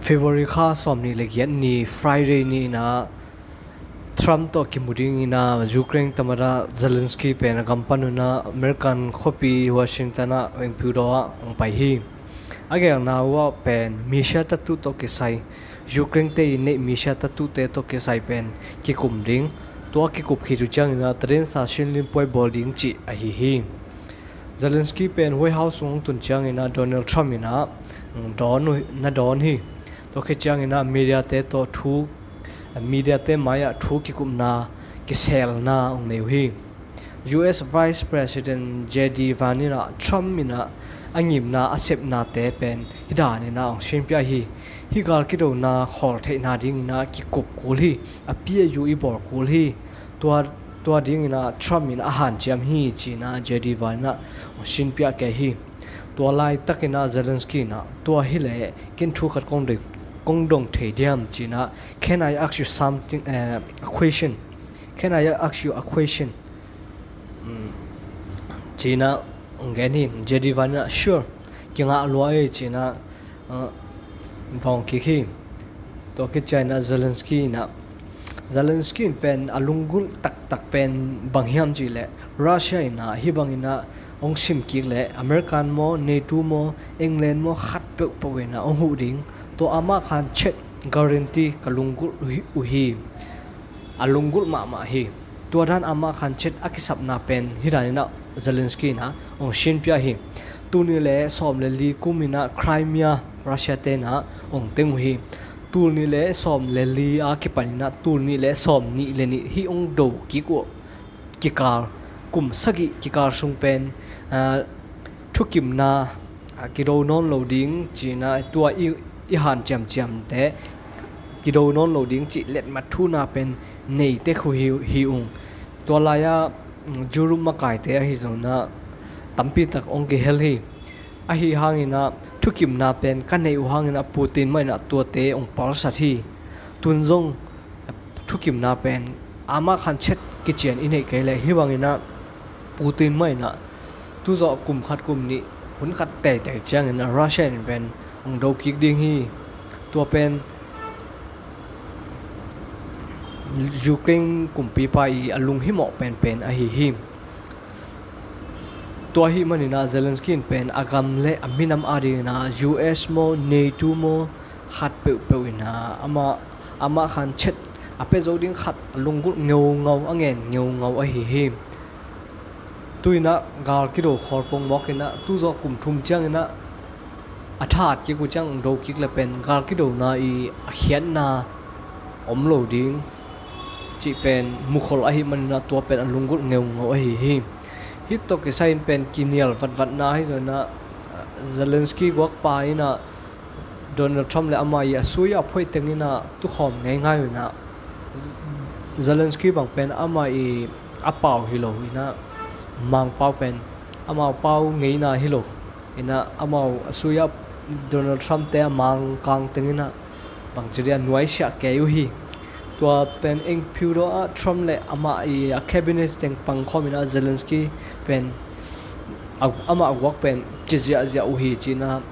February kha somni legian ni Friday ni na Trump to kimuring na Ukraine tamara Zelensky pen kampanu na American copy Washington na eng pudoa ang pai hi age na wa pen misha tatu to kisai Ukraine te ne misha tatu te to kisai pen ki kumring to ki kup khiru chang na train sa shinlin poi boarding chi a hi Zelensky pen White House ung tun chang ina Donald Trump ina don hi to ke chang ina media te to thu media te maya thu ki kumna kisel na ung nei hi US Vice President JD Vanina Trump ina angim na accept na te pen hidani na ong shimpya hi gal ki do na khol the na ding na ki kup kul hi apia yu I bor kul hi tua ding ina Trump in ahan jam hi china JD Vanina ong shimpya ke hi tua lai takina Zelensky na tua hi le kin thu khat kong dong the diam china can I ask you something a question can I ask you a question china ngeni JD Vanina sure kinga loi china vong ki khi to ki China Zelensky pen alungul tak pen banghiam ji le Russia ina hi bangina ong sim ki le American mo NATO mo England mo khat pe powena ong hu ding to ama khan chet guarantee kalungul hi alungul ma hi to dan ama khan chet akisap na pen hiranina Zelensky na ong shinpya hi tuni le som le li kumina Crimea Russia te na ong teng hi tul ni le som le li a ki panina tul ni le som ni le ni hi ong do ki ko ki kar kum sagi ki kar sung pen thukim na ki do non loading china tua I han cham te ki do non loading chi let ma thu na pen nei te khu hi ung to la ya jurum ma kai te hi zona tampi tak ong ki hel hi a hi hangina thukim na pen kan nei u hangina Putin mai na to te ong par sa thi tunjong thukim na pen ama khan chet ki chen in ei ke le hi wangina Putin mai na tu zo kum khat kum ni hun khat te chang in Russia in pen ong do ki ding hi to pen Ukraine kumpi pa I alung hi mo pen a hi to hi manina Zelensky pen agam le aminam ari na US mo NATO mo khat pe ina ama khan chet ape zoding khat lungul ngau angen ngau a hi tuina gal ki do khorpong mokina tu zo kum thum chang ina athat ki ku chang do ki le pen gal ki do na I khian na om lo ding chi pen mukhol a hi manina to pen alungul ngau a hi to ke sign pen kinial vat na hi zona Zelensky wak pa ina Donald Trump le ama ya suya phoi tengina tu khom ngai na Zelensky bang pen ama I apau hilo ina mang pau pen ama pau ngei na hilo ina ama suya Donald Trump te mang kang tengina bang chiria nuai sha ke yu hi tua pen eng puro a Trump le ama I cabinet teng pang khomina Zelensky pen ama wak pen chizia uhi china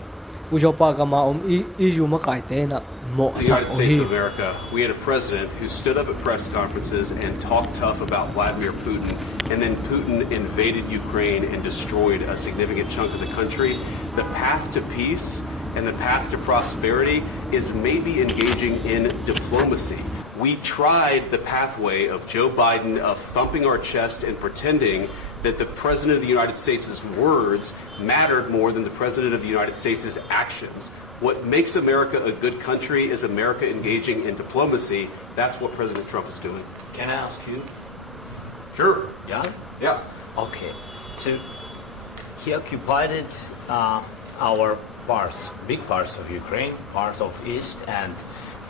ujopa kama iju ma kai te na mo the United States of America, we had a president who stood up at press conferences and talked tough about Vladimir Putin, and then Putin invaded Ukraine and destroyed a significant chunk of the country. The path to peace and the path to prosperity is maybe engaging in diplomacy. We tried the pathway of Joe Biden of thumping our chest and pretending that the President of the United States' words mattered more than the President of the United States' actions. What makes America a good country is America engaging in diplomacy. That's what President Trump is doing. Can I ask you? Sure. Yeah? Yeah. Okay. So he occupied our parts, big parts of Ukraine, part of East and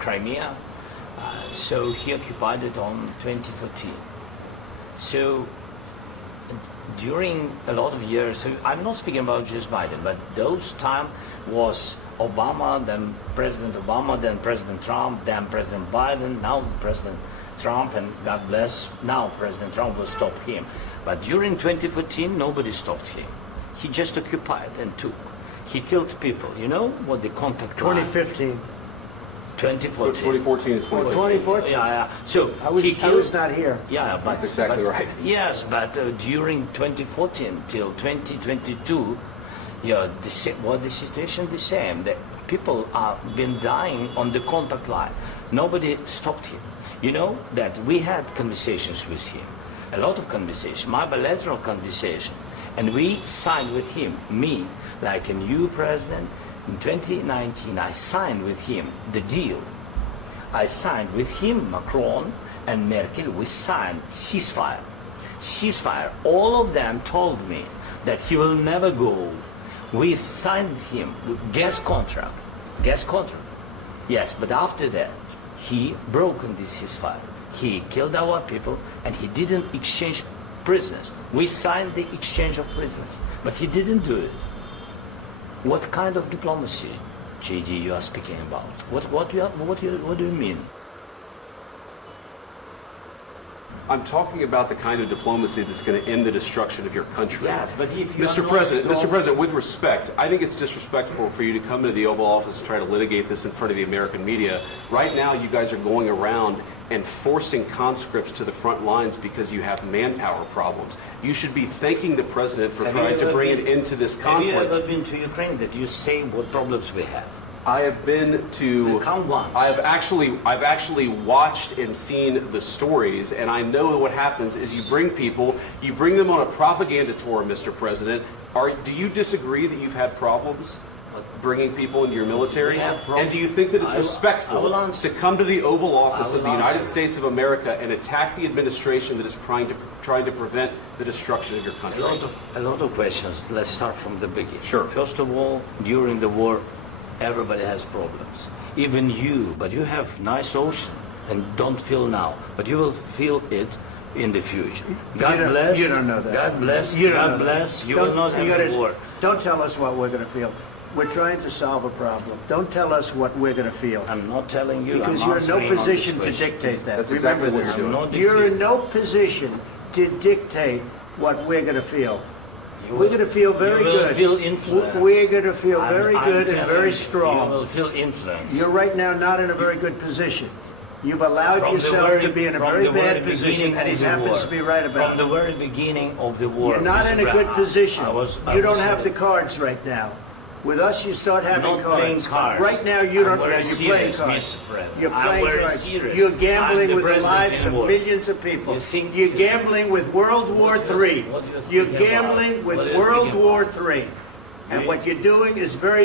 Crimea. So he occupied it on 2014. So during a lot of years, so I'm not speaking about just Biden, but those time was Obama, then President Obama, then President Trump, then President Biden, now President Trump, and God bless, now President Trump will stop him. But during 2014, nobody stopped him. He just occupied and took. He killed people. You know what the contact line? 2015. 2014. 2014 and 2014. 2014. Yeah. So I was, he I killed. was not here. Yeah, but That's exactly but- right. Yes, but during 2014 till 2022, yeah, the situation the same. The people are been dying on the contact line. Nobody stopped him. You know that we had conversations with him, a lot of conversations, my bilateral conversation, and we signed with him. Me, like a new president, in 2019, I signed with him the deal. I signed with him, Macron and Merkel, we signed ceasefire. Ceasefire. All of them told me that he will never go. We signed with him gas contract. Gas contract. Yes, but after that, he broken this ceasefire. He killed our people and he didn't exchange prisoners. We signed the exchange of prisoners, but he didn't do it. What kind of diplomacy, JD, you are speaking about? What do you mean? I'm talking about the kind of diplomacy that's going to end the destruction of your country. Yes, but if you Mr. President, with respect, I think it's disrespectful for you to come into the Oval Office and try to litigate this in front of the American media. Right now, you guys are going around and forcing conscripts to the front lines because you have manpower problems. You should be thanking the president for trying to bring an end to this conflict. Have you ever been to Ukraine that you say what problems we have? I have been to. Come once. I've actually watched and seen the stories, and I know what happens is you bring them on a propaganda tour, Mr. President. Do you disagree that you've had problems bringing people into your military? We have problems. And do you think that it's respectful to come to the Oval Office of the United States of America and attack the administration that is trying to prevent the destruction of your country? A lot of questions. Let's start from the beginning. Sure. First of all, during the war, everybody has problems. Even you, but you have nice ocean and don't feel now, but you will feel it in the future. God bless. You don't know that. God bless. You don't God know bless. that. You Don't- will not have gotta- the war. Don't tell us what we're going to feel. We're trying to solve a problem. Don't tell us what we're going to feel. I'm not telling you. Because I'm you're in no answering on position this to question. dictate that. That's exactly Remember what this. you're doing. Not You're in dictate. no position to dictate what we're going to feel. You We're will- going to feel very you will good. feel influence. We're going to feel very I'm good and telling very you, strong. You will feel influence. You're right now not in a very good position. You've allowed From the yourself very- to be in a from very the bad very position, beginning and he of the happens war. to be right about From the it. very beginning of the war. You're not Mr. in a good Brown, position. I You don't was have the saying- cards right now. With us, you start having Not cards. playing cards. Right now, you I'm don't. very You're playing serious, cards. Mr. President. You're I'm playing very cards. serious. You're I'm gambling the with the president lives in of war. millions of people. You think- You're gambling with World War III. what do you You're think about? gambling with What do you World think War about? III. And You- what you're doing is very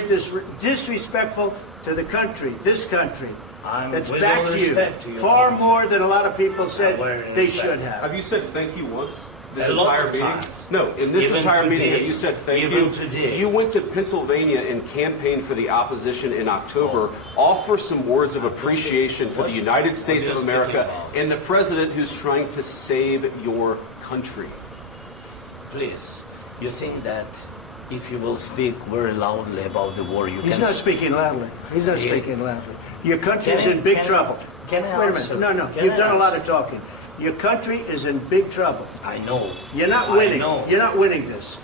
disrespectful to the country, this country. I'm That's with back all to you. respect to your Far country. more than a lot of people said very they respect. should have. Have you said thank you once? This A lot entire of meeting? times. No, in this Even entire meeting, today. have you said thank Even you? today. You went to Pennsylvania and campaigned for the opposition in October. Offer some words of appreciation for the United States what of are you America speaking about? and the president who's trying to save your country. Please, you think that if you will speak very loudly about the war, you He's can... not speaking loudly. He's not Yeah. speaking loudly. Your country's Can I- in big can I- trouble. can I Wait a answer? minute. No, Can you've I done a lot answer? of talking. Your country is in big trouble. I know. You're not I winning. know. You're not winning this.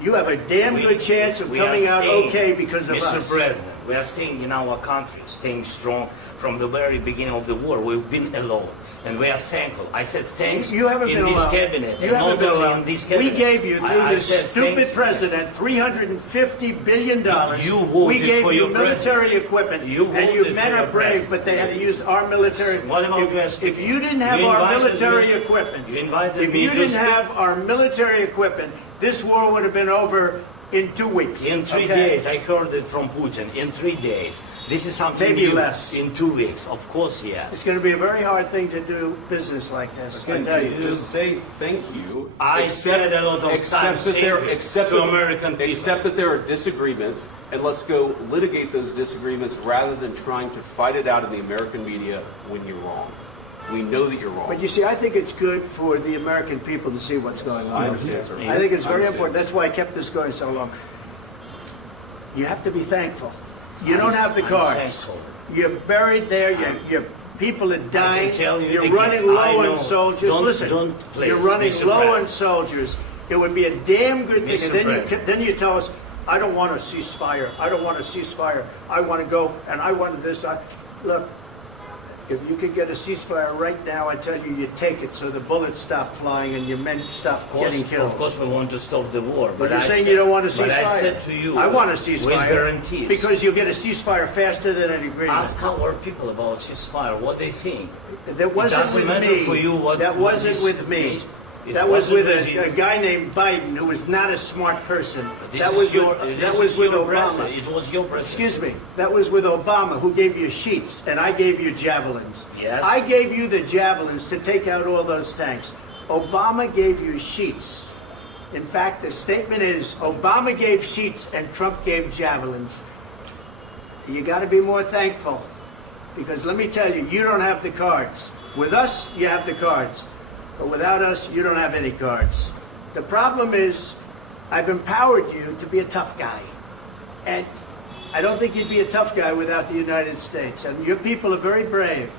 You have a damn We- good chance of we are coming out staying, okay because of Mr. us. President, we are staying in our country, staying strong from the very beginning of the war. We've been alone, and we are thankful. I said thanks You haven't in been this alone. cabinet, You and haven't not been only alone. in this We cabinet. gave you, through I this said stupid thank- president, $350 billion. You voted we gave for you your military president. equipment, You and you voted men for are your brave, president. but they had to use our military. What about you if, asking if you didn't have You our invited military me- equipment, you invited if me you to didn't speak. have our military equipment, this war would have been over in 2 weeks. In 3 okay? days, I heard it from Putin. In 3 days, this is something Maybe new. less. In 2 weeks, of course, yes. It's going to be a very hard thing to do business like this. I Again, tell you. just say thank you. I said a lot of except times that there, thank you except to that, American people. Except that there are disagreements, and let's go litigate those disagreements rather than trying to fight it out in the American media when you're wrong. We know that you're wrong. But you see, I think it's good for the American people to see what's going on. I understand, sir. I think it's I very understand. important. That's why I kept this going so long. You have to be thankful. You don't have the I'm cards. thankful. You're buried there. Your people are dying. tell you You're again, running I low know. on soldiers. Don't- Listen, don't please, you're running Mr. low President. on soldiers. It would be a damn good thing. Mr. And then President. then you tell us, I don't want a ceasefire. I don't want a ceasefire. I want to go and I want this. Look, if you could get a ceasefire right now, I tell you, you take it so the bullets stop flying and your men stop getting killed. Of course, we want to stop the war. But you're saying you don't want a ceasefire. But I said to you, I want a ceasefire. with guarantees. Because you'll get a ceasefire faster than an agreement. Ask our people about ceasefire, what they think. That wasn't doesn't with matter me. for you what- That what wasn't is- with me. it That was wasn't with with a guy named Biden, who was not a smart person. This That is was your, with, this that is was with your Obama. president. It was your president. Excuse me. That was with Obama, who gave you sheets, and I gave you javelins. Yes. I gave you the javelins to take out all those tanks. Obama gave you sheets. In fact, the statement is Obama gave sheets and Trump gave javelins. You got to be more thankful, because let me tell you, you don't have the cards. With us, you have the cards. But without us, you don't have any cards. The problem is, I've empowered you to be a tough guy. And I don't think you'd be a tough guy without the United States. And your people are very brave.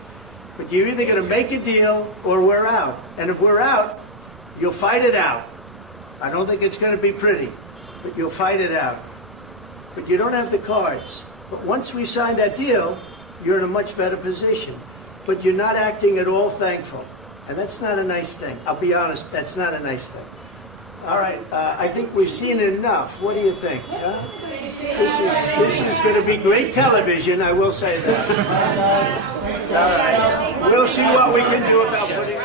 But you're either going to make a deal or we're out. And if we're out, you'll fight it out. I don't think it's going to be pretty, but you'll fight it out. But you don't have the cards. But once we sign that deal, you're in a much better position. But you're not acting at all thankful. And that's not a nice thing. I'll be honest, that's not a nice thing. All right, I think we've seen enough. What do you think? Huh? This is going to be great television, I will say that. All right. We'll see what we can do about putting...